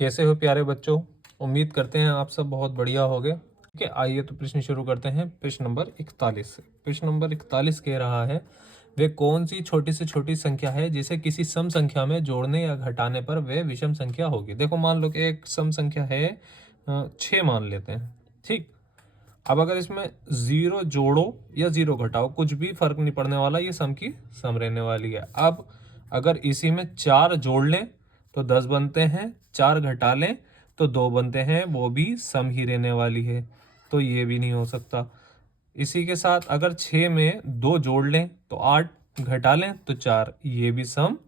कैसे हो प्यारे बच्चों। उम्मीद करते हैं आप सब बहुत बढ़िया होगे। ठीक है, आइए तो प्रश्न शुरू करते हैं प्रश्न नंबर 41 से। प्रश्न नंबर 41 कह रहा है, वे कौन सी छोटी से छोटी संख्या है जिसे किसी सम संख्या में जोड़ने या घटाने पर वे विषम संख्या होगी। देखो मान लो कि एक सम संख्या है 6 मान लेते हैं। ठीक, अब अगर इसमें 0 जोड़ो या 0 घटाओ कुछ भी फर्क नहीं पड़ने वाला, ये सम की सम रहने वाली है। अब अगर इसी में 4 जोड़ लें तो 10 बनते हैं, 4 घटा लें तो 2 बनते हैं, वो भी सम ही रहने वाली है, तो ये भी नहीं हो सकता। इसी के साथ अगर 6 में 2 जोड़ लें तो 8 घटा लें तो 4, ये भी सम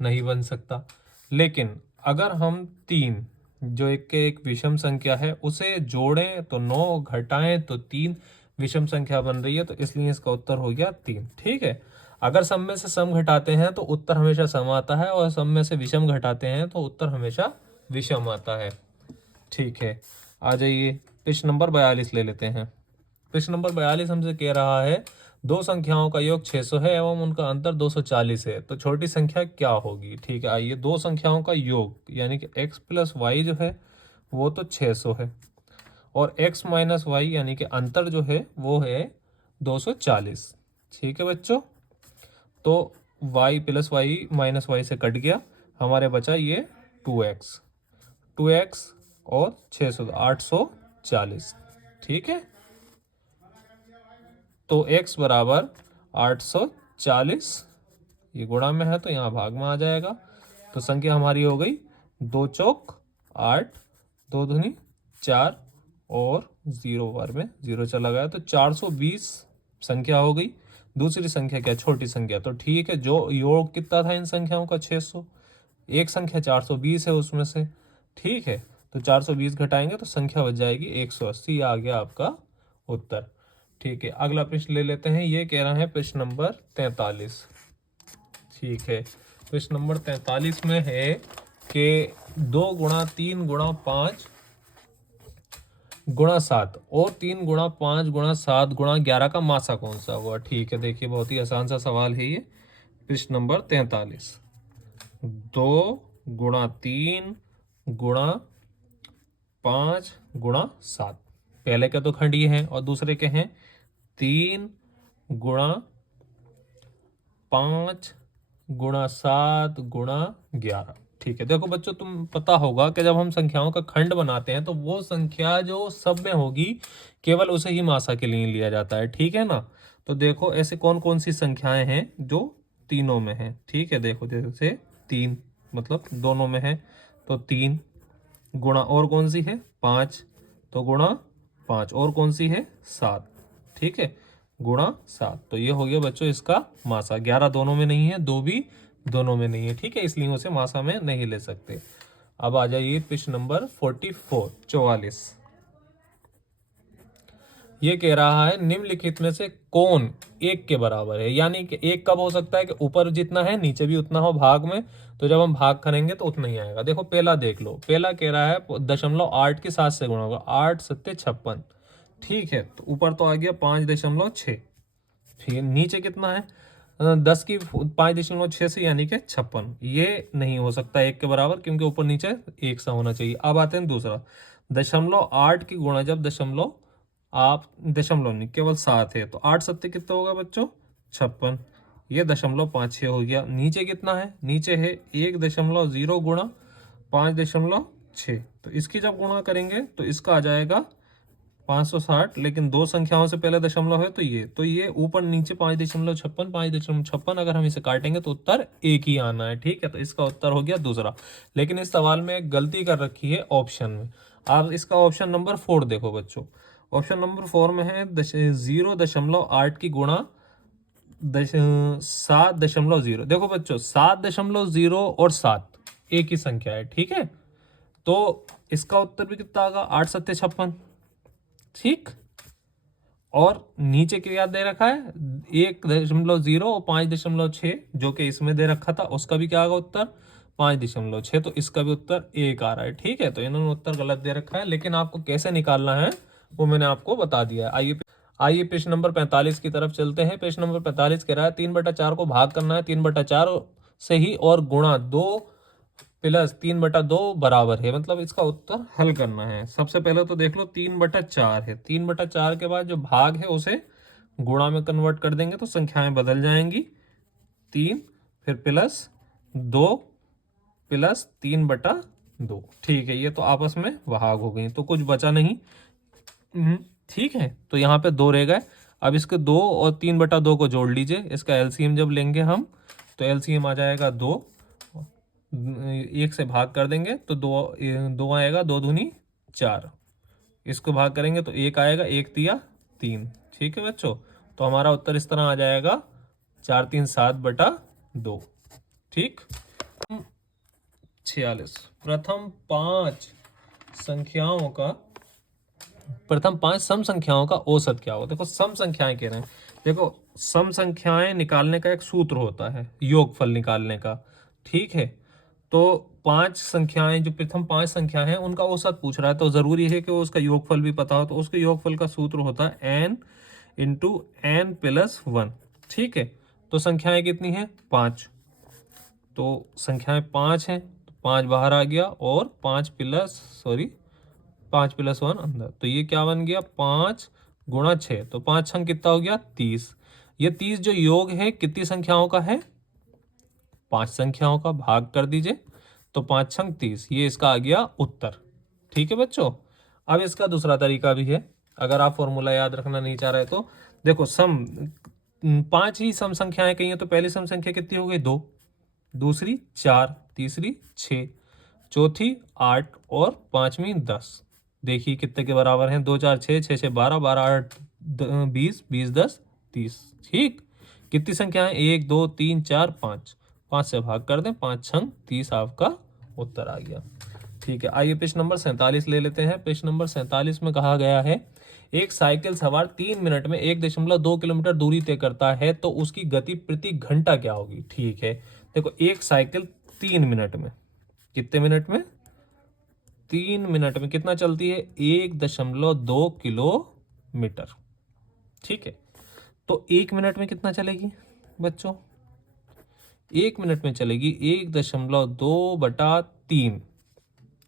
नहीं बन सकता। लेकिन अगर हम 3 जो एक के एक विषम संख्या है उसे जोड़ें तो 9, घटाएं तो 3, विषम संख्या बन रही है, तो इसलिए इसका उत्तर हो गया 3। ठीक है, अगर सम में से सम घटाते हैं तो उत्तर हमेशा सम आता है, और सम में से विषम घटाते हैं तो उत्तर हमेशा विषम आता है। ठीक है, आ जाइए प्रश्न नंबर 42 ले लेते हैं। प्रश्न नंबर 42 हमसे कह रहा है, दो संख्याओं का योग 600 है एवं उनका अंतर 240 है, तो छोटी संख्या क्या होगी। ठीक है, आइए दो संख्याओं का योग यानी कि x प्लस वाई जो है वो तो 600 है, और x माइनस वाई यानी कि अंतर जो है वो है 240। ठीक है बच्चों, तो y प्लस वाई माइनस वाई से कट गया, हमारे बचा ये 2x और 600 840। ठीक है, तो x बराबर 840, ये गुणा में है तो यहाँ भाग में आ जाएगा, तो संख्या हमारी हो गई 2 चौक 8, 2 दूनी 4 और 0 बार में 0 चला गया, तो 420 संख्या हो गई। दूसरी संख्या क्या, छोटी संख्या, तो ठीक है, जो योग कितना था इन संख्याओं का 600, एक संख्या 420 है उसमें से। ठीक है, तो 420 घटाएंगे तो संख्या बच जाएगी 180, आ गया आपका उत्तर। ठीक है, अगला प्रश्न ले लेते हैं। ये कह रहा है प्रश्न नंबर 43। ठीक है, प्रश्न नंबर 43 में है कि 2 गुणा 3 गुणा 5 गुणा 7 और 3 गुणा 5 गुणा 7 गुणा 11 का मासा कौन सा हुआ। ठीक है, देखिए बहुत ही आसान सा सवाल है ये। प्रश्न नंबर 43, 2 गुणा 3 गुणा 5 गुणा 7, पहले के तो खंडीय हैं और दूसरे के हैं 3 गुणा 5 गुणा 7 गुणा 11। ठीक है, देखो बच्चों तुम पता होगा कि जब हम संख्याओं का खंड बनाते हैं तो वो संख्या जो सब में होगी केवल उसे ही मासा के लिए लिया जाता है। ठीक है ना, तो देखो ऐसे कौन कौन सी संख्याएं हैं जो तीनों में है। ठीक है, देखो जैसे 3 मतलब दोनों में है तो 3 गुणा, और कौन सी है 5 तो गुणा 5, और कौन सी है 7। ठीक है, गुणा 7, तो ये हो गया बच्चों इसका मासा। 11 दोनों में नहीं है, 2 भी दोनों में नहीं है। ठीक है, इसलिए उसे मासा में नहीं ले सकते। अब आ जाइए प्रश्न नंबर 44। ये कह रहा है, निम्नलिखित में से कौन 1 के बराबर है। यानी कि 1 कब हो सकता है कि ऊपर जितना है नीचे भी उतना हो भाग में, तो जब हम भाग करेंगे तो उतना ही आएगा। देखो पहला देख लो, पहला कह रहा है 0.8 के 7 से गुणा होगा, 8 7 56। ठीक है, तो ऊपर तो आ गया 5.6। फिर नीचे कितना है 10 की 5.6 से यानी कि 56, ये नहीं हो सकता 1 के बराबर, क्योंकि ऊपर नीचे एक सा होना चाहिए। अब आते हैं दूसरा, 0.8 की गुणा जब दशमलव आप दशमलव नहीं केवल 7 है, तो 8 7 कितना होगा बच्चों 56, ये 0.56 हो गया। नीचे कितना है, नीचे है 1.0 गुणा 5.6, तो इसकी जब गुणा करेंगे तो इसका आ जाएगा 560, लेकिन दो संख्याओं से पहले दशमलव है तो ये ऊपर नीचे 5.56 अगर हम इसे काटेंगे तो उत्तर 1 ही आना है। ठीक है, तो इसका उत्तर हो गया दूसरा। लेकिन इस सवाल में एक गलती कर रखी है ऑप्शन में। आप इसका ऑप्शन नंबर 4 देखो बच्चों, ऑप्शन नंबर 4 में है 0.8 की गुणा 7.0। देखो बच्चों 7.0 और 7 एक ही संख्या है। ठीक है, तो इसका उत्तर भी कितना आएगा 8 7 56। ठीक, और नीचे क्या दे रखा है 1.0 और 5.6 जो कि इसमें दे रखा था, उसका भी क्या आएगा उत्तर 5.6, तो इसका भी उत्तर 1 आ रहा है। ठीक है, तो इन्होंने उत्तर गलत दे रखा है, लेकिन आपको कैसे निकालना है वो मैंने आपको बता दिया है। आइए प्रश्न नंबर 45 की तरफ चलते हैं। प्रश्न नंबर 45 कह रहा है 3/4 को भाग करना है 3/4 से ही और गुणा 2 प्लस 3/2 बराबर है, मतलब इसका उत्तर हल करना है। सबसे पहले तो देख लो 3/4 है, 3/4 के बाद जो भाग है उसे गुणा में कन्वर्ट कर देंगे तो संख्याएं बदल जाएंगी। 3 फिर प्लस 2 प्लस 3/2। ठीक है, ये तो आपस में भाग हो गई तो कुछ बचा नहीं। ठीक है, तो यहाँ पे 2 रह गए। अब इसके 2 और 3/2 को जोड़ लीजिए। इसका एलसीएम जब लेंगे हम तो एलसीएम आ जाएगा 2, 1 से भाग कर देंगे तो 2 आएगा, 2 दूनी 4। इसको भाग करेंगे तो 1 आएगा, 1 तिया 3। ठीक है बच्चों, तो हमारा उत्तर इस तरह आ जाएगा 4 3 7/2। ठीक। 46 प्रथम पांच सम संख्याओं का औसत क्या होगा। देखो सम संख्याएं कह रहे हैं, देखो सम संख्याएं निकालने का एक सूत्र होता है योगफल निकालने का। ठीक है, तो 5 संख्याएं, जो प्रथम 5 संख्या हैं उनका औसत पूछ रहा है तो जरूरी है कि उसका योगफल भी पता हो। तो उसके योगफल का सूत्र होता है n इंटू n प्लस 1। ठीक है, तो संख्याएं कितनी हैं 5, तो संख्याएं 5 हैं तो 5 बाहर आ गया और 5 प्लस 1 अंदर। तो ये क्या बन गया 5 गुणा 6, तो 5 छंग कितना हो गया 30। ये 30 जो योग है कितनी संख्याओं का है 5 संख्याओं का, भाग कर दीजिए तो 5 छंग 30, ये इसका आ गया उत्तर। ठीक है बच्चों, अब इसका दूसरा तरीका भी है, अगर आप फॉर्मूला याद रखना नहीं चाह रहे तो देखो सम 5 ही सम संख्याएं कही हैं तो पहली सम संख्या कितनी हो गई 2, दूसरी 4, तीसरी 6, चौथी 8 और पांचवी 10। देखिए कितने के बराबर हैं 2 4 6 6 6 12 12 8 20 20 10 30। ठीक, कितनी संख्या है 1 2 3 4 5, 5 से भाग कर दें, 5 छंग 30 आपका उत्तर आ गया। ठीक है, आइए प्रश्न नंबर 47 ले लेते हैं। प्रश्न नंबर 47 में कहा गया है एक साइकिल सवार 3 मिनट में 1.2 किलोमीटर दूरी तय करता है तो उसकी गति प्रति घंटा क्या होगी। ठीक है, देखो एक साइकिल 3 मिनट में, कितने मिनट में 3 मिनट में कितना चलती है 1.2 किलोमीटर। ठीक है, तो 1 मिनट में कितना चलेगी बच्चों, 1 मिनट में चलेगी 1.2/3।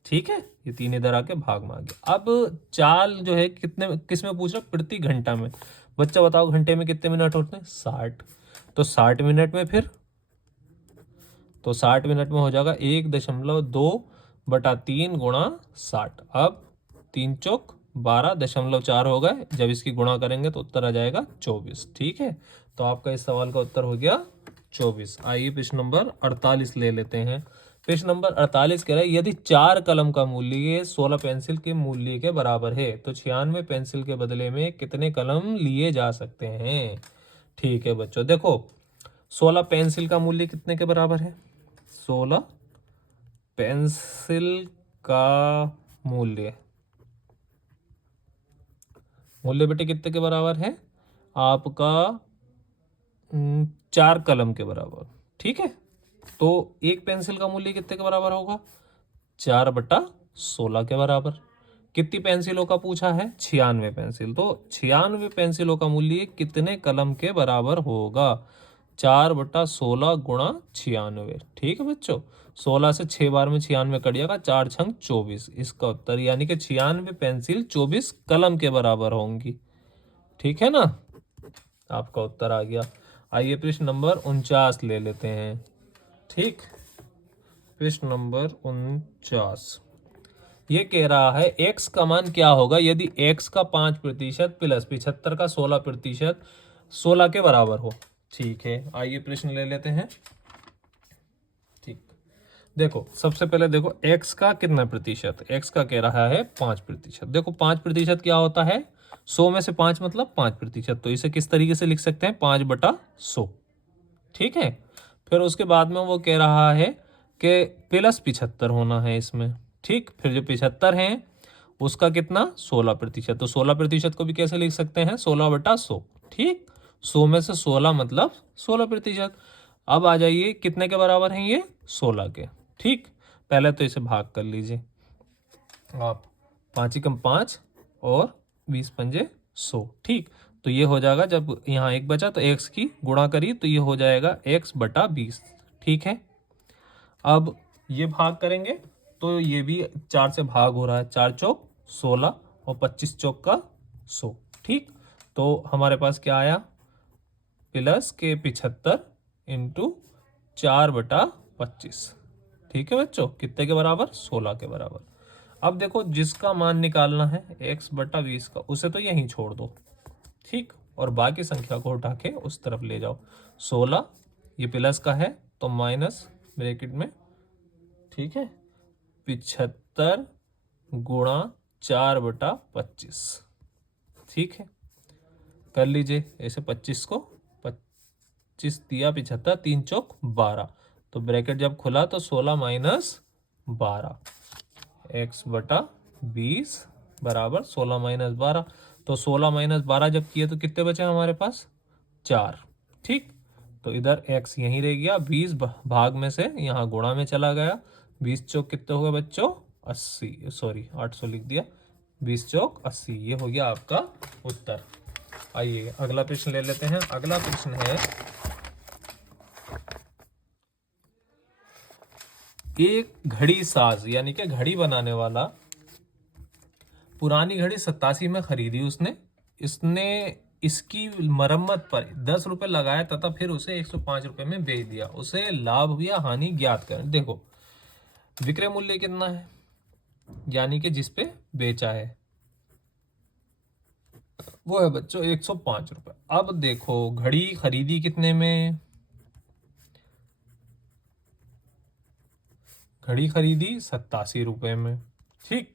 ठीक है, ये 3 इधर आके भाग में आ गया। अब चाल जो है कितने किस में पूछ रहा प्रति घंटा में। बच्चा बताओ घंटे में कितने मिनट होते हैं 60, तो 60 मिनट में फिर तो 60 मिनट में हो जाएगा 1.2/3 गुणा 60। अब 3 चौक 12.4 हो गए, जब इसकी गुणा करेंगे तो उत्तर आ जाएगा 24। ठीक है, तो आपका इस सवाल का उत्तर हो गया 24। आइए प्रश्न नंबर 48 ले लेते हैं। प्रश्न नंबर 48 कह रहा है यदि 4 कलम का मूल्य 16 पेंसिल के मूल्य के बराबर है तो 96 पेंसिल के बदले में कितने कलम लिए जा सकते हैं। ठीक है बच्चों, देखो 16 पेंसिल का मूल्य कितने के बराबर है, 16 पेंसिल का मूल्य बेटे कितने के बराबर है आपका 4 कलम के बराबर। ठीक है, तो एक पेंसिल का मूल्य कितने के बराबर होगा 4/16 के बराबर। कितनी पेंसिलों का पूछा है 96 पेंसिल, तो 96 पेंसिलों का मूल्य कितने कलम के बराबर होगा 4/16 गुणा 96। ठीक है बच्चों, 16 से 6 बार में 96 कट जाएगा, 4 छंग 24 इसका उत्तर, यानी कि 96 पेंसिल 24 कलम के बराबर होंगी। ठीक है ना, आपका उत्तर आ गया। आइए प्रश्न नंबर 49 ले लेते हैं। ठीक, प्रश्न नंबर 49 ये कह रहा है x का मान क्या होगा यदि x का 5% प्लस 75 का 16% 16 के बराबर हो। ठीक है, आइए प्रश्न ले लेते हैं। ठीक, देखो सबसे पहले देखो x का कितना प्रतिशत, x का कह रहा है 5%। देखो 5% क्या होता है 100 में से 5 मतलब 5%, तो इसे किस तरीके से लिख सकते हैं 5/100। ठीक है, फिर उसके बाद में वो कह रहा है कि प्लस 75 होना है इसमें। ठीक, फिर जो 75 है उसका कितना 16%, तो 16% को भी कैसे लिख सकते हैं 16/100। ठीक, 100 में से 16 मतलब 16%। अब आ जाइए कितने के बराबर हैं ये 16 के। ठीक, पहले तो इसे भाग कर लीजिए आप, 5 एकम 5 और 20 पंजे 100। ठीक, तो ये हो जाएगा, जब यहाँ 1 बचा तो x की गुणा करी तो ये हो जाएगा x/20। ठीक है, अब ये भाग करेंगे तो ये भी 4 से भाग हो रहा है, 4 चौक 16 और 25 चौक का 100। ठीक, तो हमारे पास क्या आया, प्लस के 75 इंटू 4/25। ठीक है बच्चों, कितने के बराबर, 16 के बराबर। अब देखो जिसका मान निकालना है x/20 का, उसे तो यहीं छोड़ दो। ठीक, और बाकी संख्या को उठा के उस तरफ ले जाओ। 16 ये प्लस का है तो माइनस ब्रैकेट में, ठीक है, 75 गुणा 4/25। ठीक है, कर लीजिए ऐसे। 25 को 25 दिया 75, 3 चौक 12, तो ब्रैकेट जब खुला तो 16 माइनस 12, x/20 बराबर 16 माइनस 12। तो 16 माइनस 12 जब किए तो कितने बचे हमारे पास, 4। ठीक, तो इधर x यहीं रह गया, 20 भाग में से यहाँ गुणा में चला गया। 20 चौक कितने हो गए बच्चों, 80, सॉरी 800 लिख दिया, 20 चौक 80, ये हो गया आपका उत्तर। आइए अगला प्रश्न ले लेते हैं। अगला प्रश्न है, एक घड़ी साज यानी कि घड़ी बनाने वाला, पुरानी घड़ी 87 में खरीदी इसने इसकी मरम्मत पर 10 रुपए लगाया तथा फिर उसे 105 रुपए में बेच दिया। उसे लाभ या हानि ज्ञात करें। देखो विक्रय मूल्य कितना है, यानी कि जिसपे बेचा है वो है बच्चों 105 रुपए। अब देखो घड़ी खरीदी कितने में, घड़ी खरीदी 87 रुपए में। ठीक,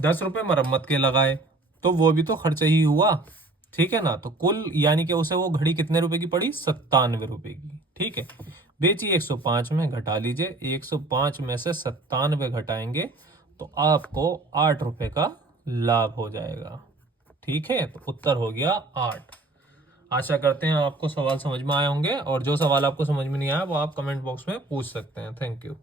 10 रुपए मरम्मत के लगाए तो वो भी तो खर्चा ही हुआ। ठीक है ना, तो कुल यानी कि उसे वो घड़ी कितने रुपए की पड़ी, 97 रुपए की। ठीक है, बेची 105 में, घटा लीजिए 105 में से 97 घटाएंगे तो आपको 8 रुपए का लाभ हो जाएगा। ठीक है, तो उत्तर हो गया 8। आशा करते हैं आपको सवाल समझ में आए होंगे, और जो सवाल आपको समझ में नहीं आया वो आप कमेंट बॉक्स में पूछ सकते हैं। Thank you.